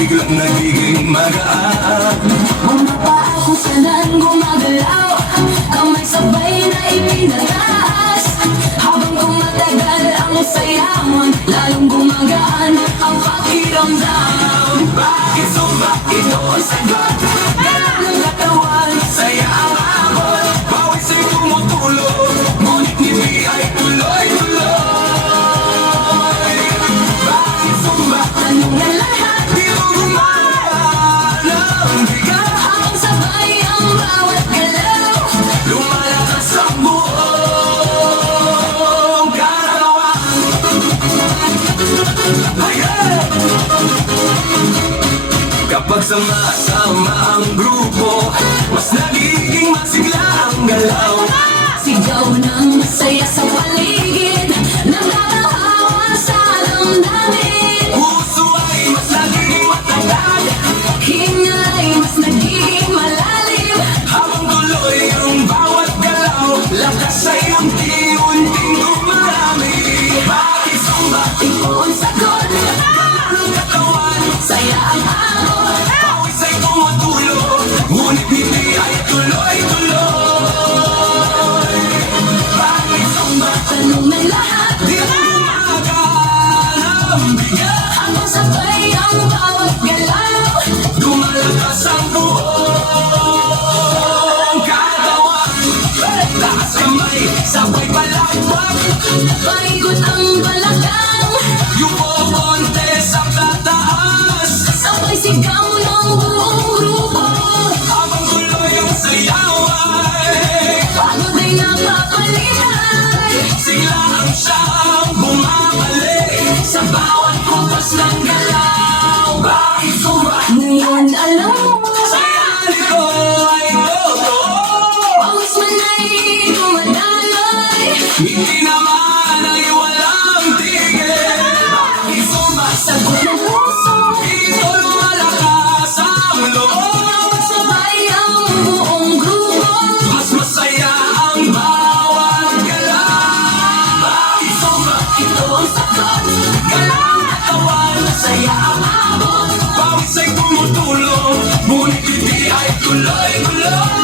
biglang nagiging magaan. Mga paa kung saan gumagalaw, kamay sabay na ipinataas. Habang tumatagal ang sayaman, lalong gumagaan ang pakiramdam. Bakit sumba? Ito ang sagot. Galak ng katawan, Saya ang abot, bawat sa'y tumutulog, ngunit ngiti ay tuloy-tuloy. Bakit sumba? tanong na lahat, Di mo gumawa ng bigat. habang sabay ang bawat galaw. Lumalakas ang buong katawan. Ayan! Kapag sama-sama ang grupo, mas nagiging masigla ang galaw. Sigaw ng saya sa paligid, nagkakahawa sa damdamin. Puso ay mas nagiging matatag, Hinga ay mas nagiging malalim. habang tuloy ang bawat galaw, lakas ay unti-unting dumarami. Bakit sumba? Ito ang sagot, Ang katawan, saya ang abot. pawis ay tumutulog, ngunit hindi ay tuloy-tuloy. Bakit sumba? Tanong ng lahat, Di mo gumagaan ang bigat. habang sabay ang bawat galaw. Lumalakas ang buong katawan. Lakas kamay, sabay palakpak. Paikot ang balakang, Yung pumunte sa tataas, sabay sigaw ng buong grupo. habang tuloy ang sayaway. Pagod ay napapalitan, Sila ang siyang bumabalik sa bawat kumpas ng galaw. Bakit sumba? ngayon alam mo. Sayali ko ay totoo. Pawis man ay dumadaloy, Hindi naman ay walang tigil. Bakit sumba? sagot ng puso. Dito lumalakas ang loob. Sabay ang buong grupo, Mas masaya ang bawat galaw. Bakit sumba? ito ang sagot. Galang katawan, Saya ang abot, pawis ay tumutulong, ngunit hindi ay tuloy-tuloy.